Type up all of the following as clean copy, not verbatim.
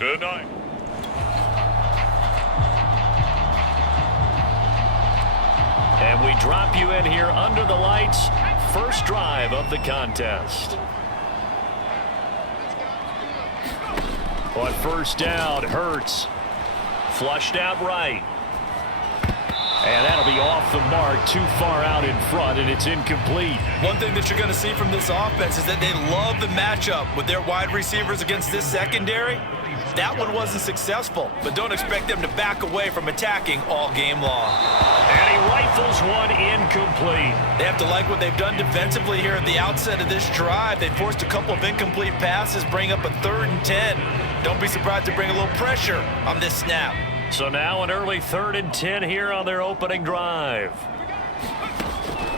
tonight. And we drop you in here under the lights. First drive of the contest. On first down, Hurts. Flushed out right. And that'll be off the mark, too far out in front, and it's incomplete. One thing that you're going to see from this offense is that they love the matchup with their wide receivers against this secondary. That one wasn't successful, but don't expect them to back away from attacking all game long. And he rifles one incomplete. They have to like what they've done defensively here at the outset of this drive. They forced a couple of incomplete passes, bring up a 3rd and 10. Don't be surprised to bring a little pressure on this snap. So now an early 3rd and 10 here on their opening drive.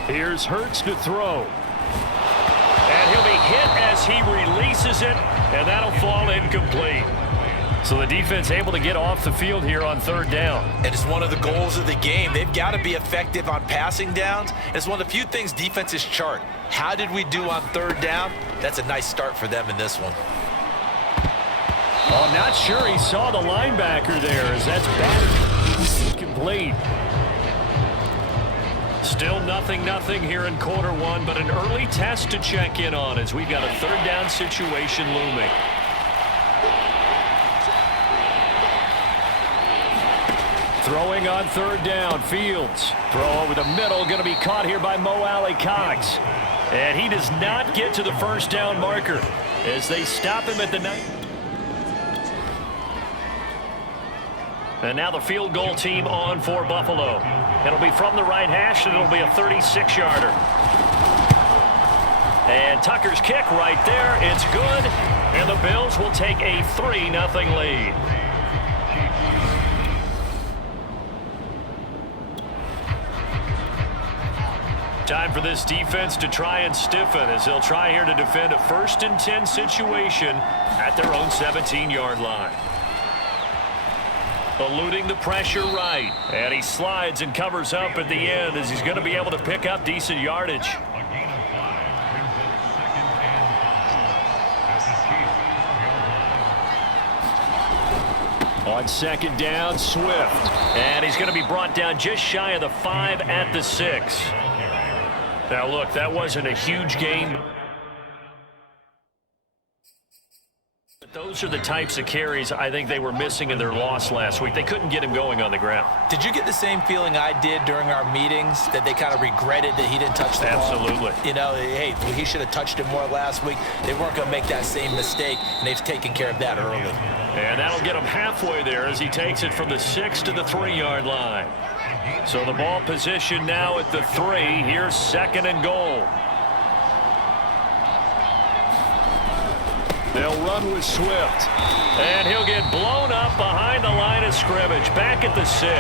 Here's Hurts to throw. And he'll be hit as he releases it, and that'll fall incomplete. So the defense able to get off the field here on 3rd down. And it's one of the goals of the game. They've got to be effective on passing downs. It's one of the few things defenses chart. How did we do on 3rd down? That's a nice start for them in this one. Oh, not sure he saw the linebacker there as that's batted complete. Still 0-0 here in quarter one, but an early test to check in on as we've got a 3rd down situation looming. Throwing on 3rd down, Fields. Throw over the middle, going to be caught here by Mo Alley-Cox. And he does not get to the first down marker as they stop him at the 9. And now the field goal team on for Buffalo. It'll be from the right hash, and it'll be a 36-yarder. And Tucker's kick right there. It's good. And the Bills will take a 3-0 lead. Time for this defense to try and stiffen as they'll try here to defend a 1st and 10 situation at their own 17-yard line. Eluding the pressure right. And he slides and covers up at the end as he's going to be able to pick up decent yardage. On 2nd down, Swift. And he's going to be brought down just shy of the 5 at the 6. Now, look, that wasn't a huge gain. Those are the types of carries I think they were missing in their loss last week. They couldn't get him going on the ground. Did you get the same feeling I did during our meetings, that they kind of regretted that he didn't touch the ball? Absolutely. You know, hey, he should have touched it more last week. They weren't going to make that same mistake, and they've taken care of that early. And that'll get him halfway there as he takes it from the 6 to the 3-yard line. So the ball position now at the 3. Here's 2nd and goal. They'll run with Swift. And he'll get blown up behind the line of scrimmage. Back at the 6.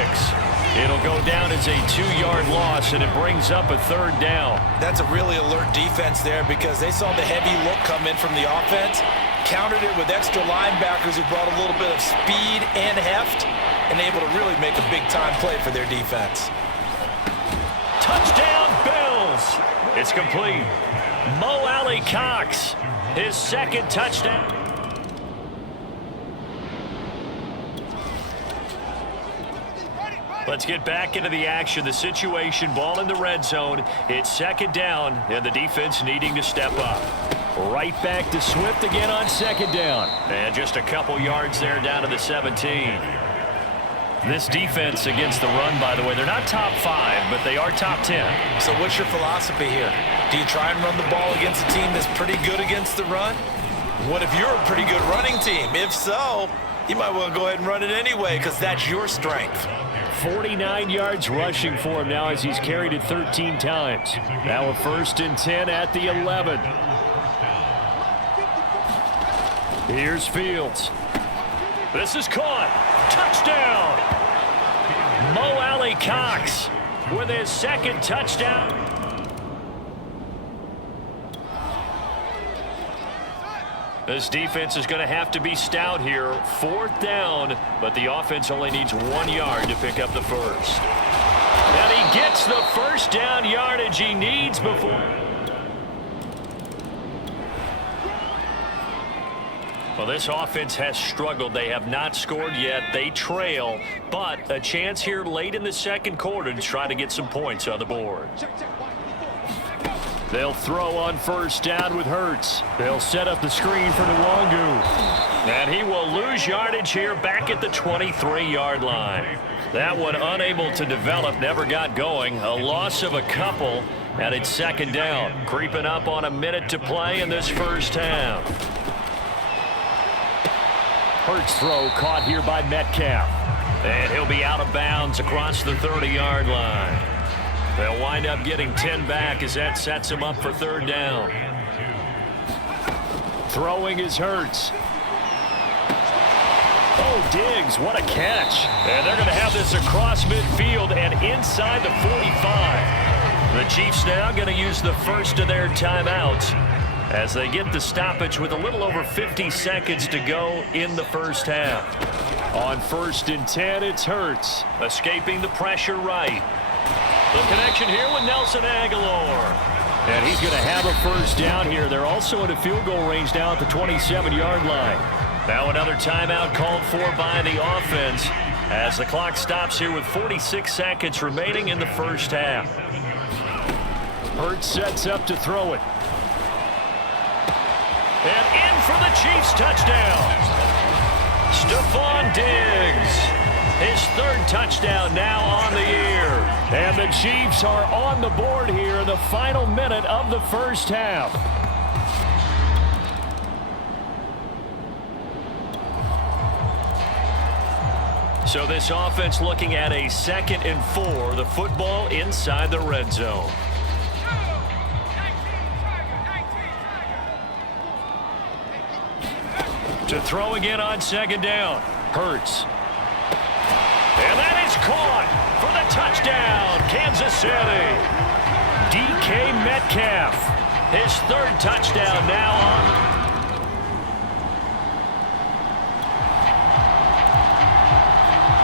It'll go down as a 2-yard loss, and it brings up a 3rd down. That's a really alert defense there because they saw the heavy look come in from the offense, countered it with extra linebackers who brought a little bit of speed and heft, and able to really make a big-time play for their defense. Touchdown, Bills! It's complete. Mo Alley-Cox, his 2nd touchdown. Let's get back into the action. The situation, ball in the red zone. It's 2nd down, and the defense needing to step up. Right back to Swift again on 2nd down. And just a couple yards there down to the 17. This defense against the run, by the way, they're not top 5, but they are top 10. So what's your philosophy here? Do you try and run the ball against a team that's pretty good against the run? What if you're a pretty good running team? If so, you might want to go ahead and run it anyway because that's your strength. 49 yards rushing for him now as he's carried it 13 times. Now a 1st and 10 at the 11. Here's Fields. This is caught. Touchdown! Mo Alley-Cox with his 2nd touchdown. This defense is going to have to be stout here. 4th down, but the offense only needs 1 yard to pick up the 1st. And he gets the 1st down yardage he needs before. Well, this offense has struggled. They have not scored yet. They trail, but a chance here late in the second quarter to try to get some points on the board. They'll throw on first down with Hurts. They'll set up the screen for Nwangu. And he will lose yardage here back at the 23-yard line. That one unable to develop, never got going. A loss of a couple, and it's second down. Creeping up on a minute to play in this first half. Hurts throw caught here by Metcalf. And he'll be out of bounds across the 30-yard line. They'll wind up getting 10 back as that sets him up for third down. Throwing is Hurts. Oh, Diggs, what a catch. And they're going to have this across midfield and inside the 45. The Chiefs now going to use the first of their timeouts as they get the stoppage with a little over 50 seconds to go in the first half. On 1st and 10, it's Hurts. Escaping the pressure right. The connection here with Nelson Aguilar. And he's going to have a first down here. They're also in a field goal range now at the 27-yard line. Now another timeout called for by the offense as the clock stops here with 46 seconds remaining in the first half. Hurts sets up to throw it. And in for the Chiefs touchdown. Stephon Diggs. His third touchdown now on the year. And the Chiefs are on the board here in the final minute of the first half. So this offense looking at a 2nd and 4. The football inside the red zone. To throw again on 2nd down. Hurts. And that is caught for the touchdown, Kansas City. DK Metcalf, his 3rd touchdown now on.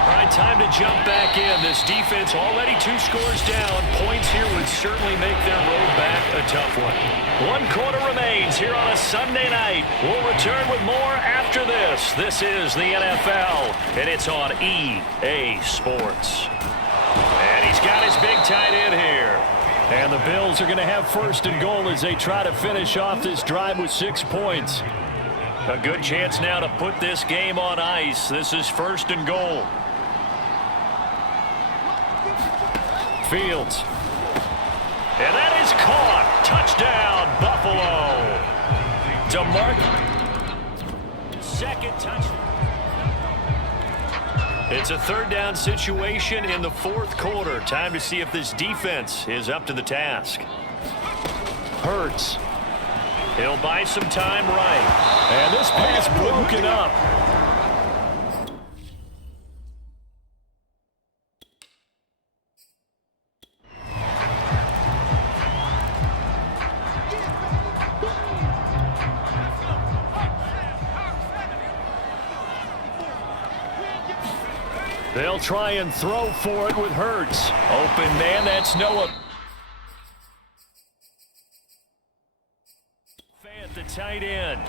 All right, time to jump back in. This defense already 2 scores down. Points here would certainly make their road back a tough one. 1 quarter remains here on a Sunday night. We'll return with more after this. This is the NFL, and it's on EA Sports. And he's got his big tight end here. And the Bills are going to have 1st and goal as they try to finish off this drive with 6 points. A good chance now to put this game on ice. This is 1st and goal. Fields. And that is caught. Touchdown, Buffalo. DeMarcus. 2nd touchdown. It's a 3rd down situation in the 4th quarter. Time to see if this defense is up to the task. Hurts. He'll buy some time right. And this pass broken up. They'll try and throw for it with Hurts. Open man, that's Noah. Fant, the tight end.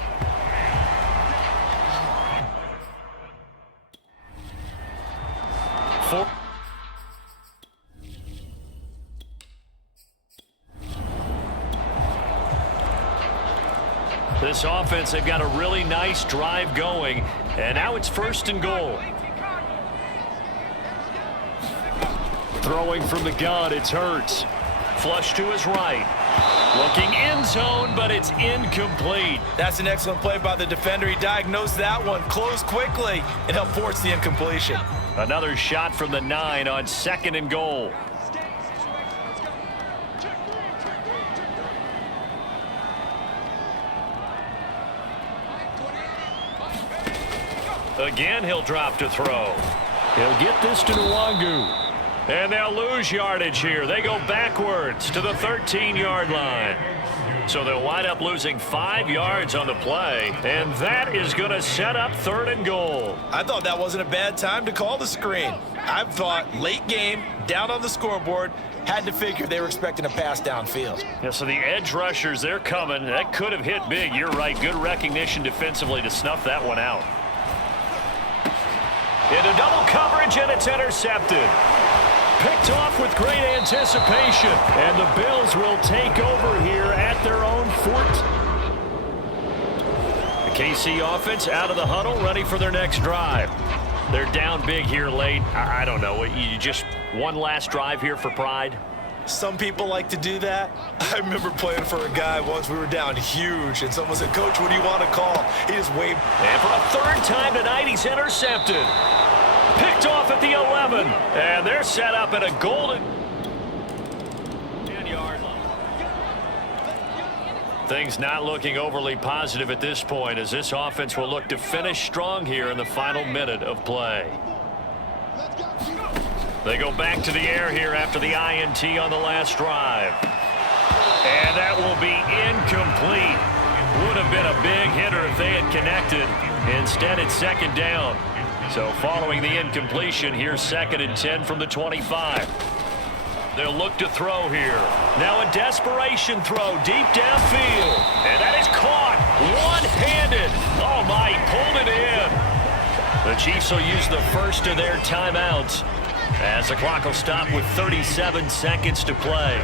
This offense, they've got a really nice drive going, and now it's 1st and goal. Throwing from the gun, it's Hurts. Flush to his right. Looking end zone, but it's incomplete. That's an excellent play by the defender. He diagnosed that one, closed quickly, and helped force the incompletion. Another shot from the 9 on 2nd and goal. Again, he'll drop to throw. He'll get this to Nwangu. And they'll lose yardage here. They go backwards to the 13-yard line. So they'll wind up losing 5 yards on the play. And that is going to set up 3rd and goal. I thought that wasn't a bad time to call the screen. I thought late game, down on the scoreboard, Had to figure they were expecting a pass downfield. Yeah, so the edge rushers, they're coming. That could have hit big. You're right. Good recognition defensively to snuff that one out. Into double coverage, and it's intercepted. Picked off with great anticipation. And the Bills will take over here at their own 14. The KC offense out of the huddle, ready for their next drive. They're down big here late. I don't know. You just one last drive here for pride? Some people like to do that. I remember playing for a guy once. We were down huge, and someone said, "Coach, what do you want to call?" He just waved. And for a third time tonight, he's intercepted. Picked off at the 11. And they're set up at a golden 10-yard line. Things not looking overly positive at this point, as this offense will look to finish strong here in the final minute of play. They go back to the air here after the INT on the last drive. And that will be incomplete. Would have been a big hitter if they had connected. Instead, it's second down. So following the incompletion, here's 2nd and 10 from the 25. They'll look to throw here. Now a desperation throw deep downfield. And that is caught one-handed. Oh, my, he pulled it in. The Chiefs will use the first of their timeouts as the clock will stop with 37 seconds to play.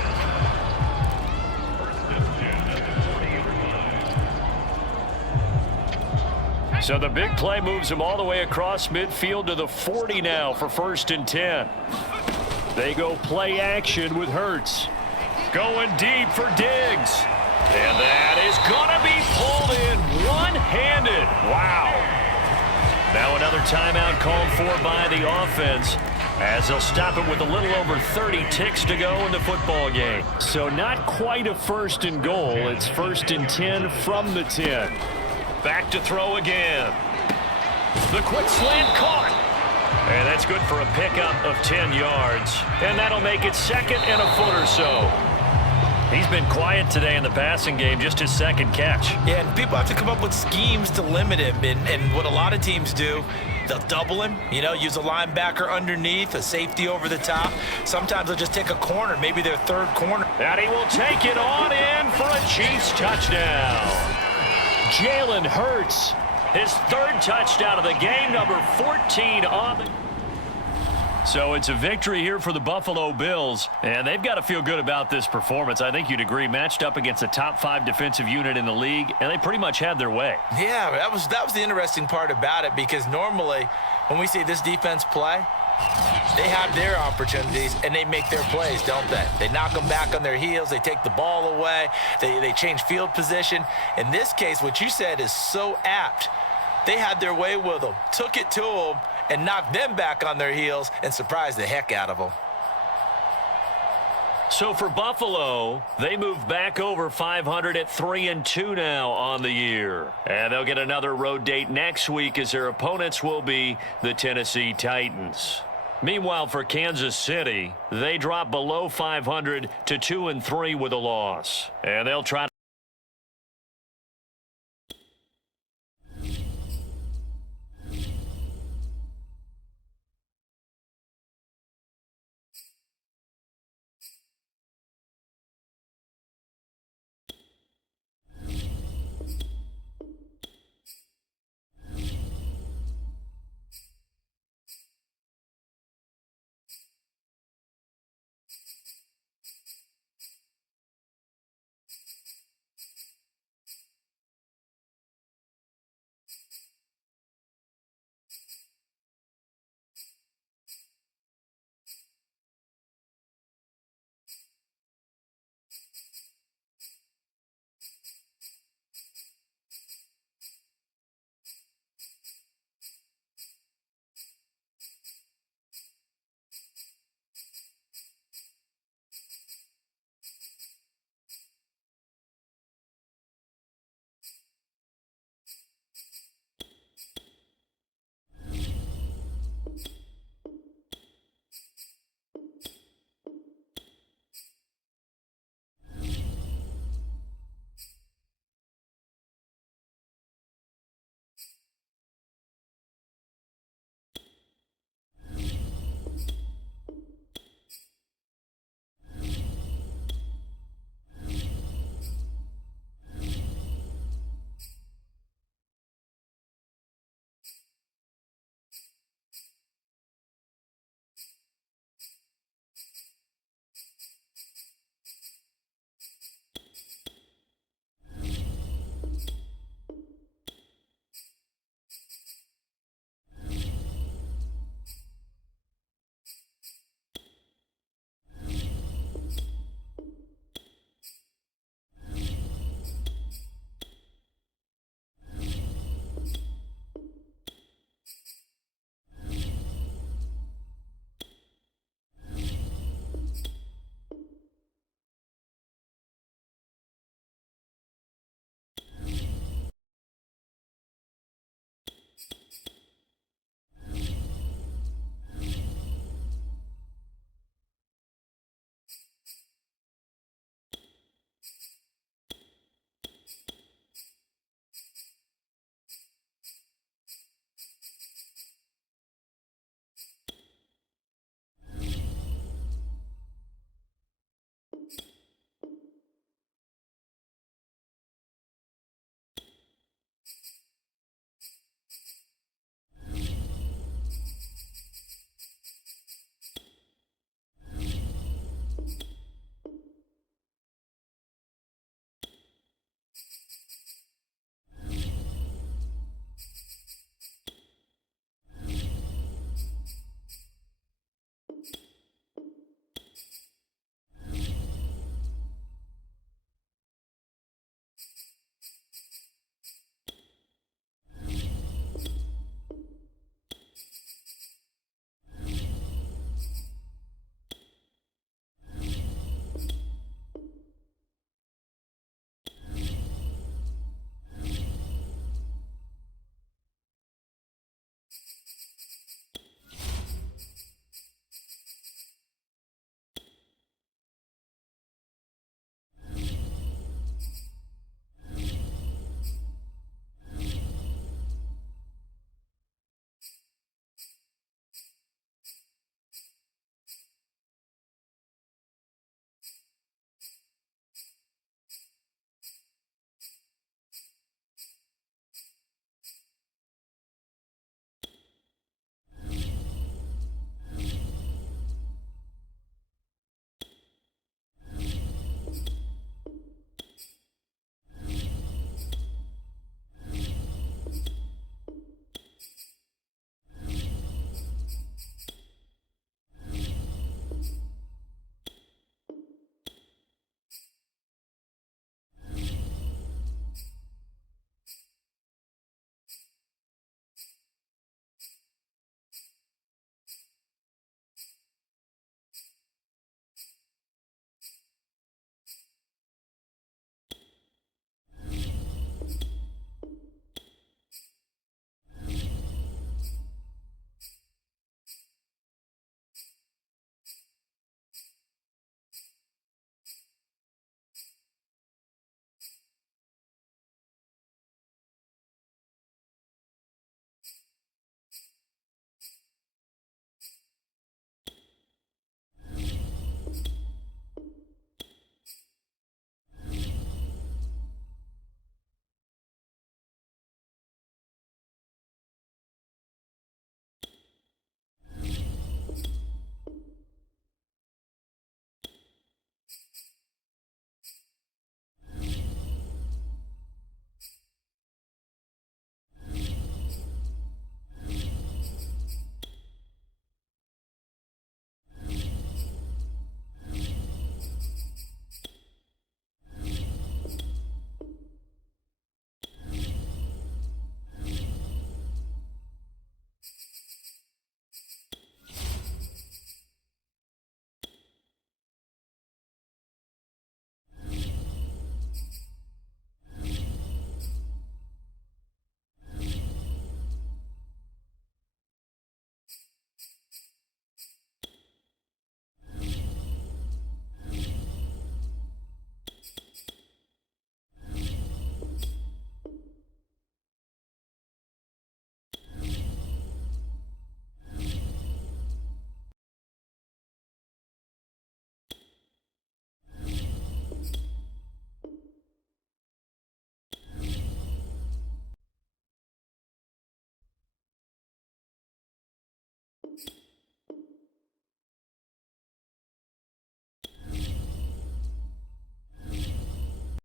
So the big play moves them all the way across midfield to the 40 now for 1st and 10. They go play action with Hurts. Going deep for Diggs. And that is going to be pulled in one-handed. Wow. Now another timeout called for by the offense, as they'll stop it with a little over 30 ticks to go in the football game. So not quite a 1st and goal. It's 1st and 10 from the 10. Back to throw again. The quick slant caught. And that's good for a pickup of 10 yards. And that'll make it 2nd and a foot or so. He's been quiet today in the passing game, just his 2nd catch. Yeah, and people have to come up with schemes to limit him. And what a lot of teams do, they'll double him, use a linebacker underneath, a safety over the top. Sometimes they'll just take a corner, maybe their 3rd corner. And he will take it on in for a Chiefs touchdown. Jalen Hurts, his 3rd touchdown of the game, number 14 on the... So it's a victory here for the Buffalo Bills, and they've got to feel good about this performance. I think you'd agree, matched up against a top 5 defensive unit in the league, and they pretty much had their way. Yeah, that was the interesting part about it, because normally when we see this defense play, they have their opportunities, and they make their plays, don't they? They knock them back on their heels. They take the ball away. They change field position. In this case, what you said is so apt. They had their way with them, took it to them, and knocked them back on their heels and surprised the heck out of them. So for Buffalo, they move back over 500 at 3-2 now on the year. And they'll get another road date next week, as their opponents will be the Tennessee Titans. Meanwhile, for Kansas City, they drop below 500 to 2-3 with a loss. And they'll try to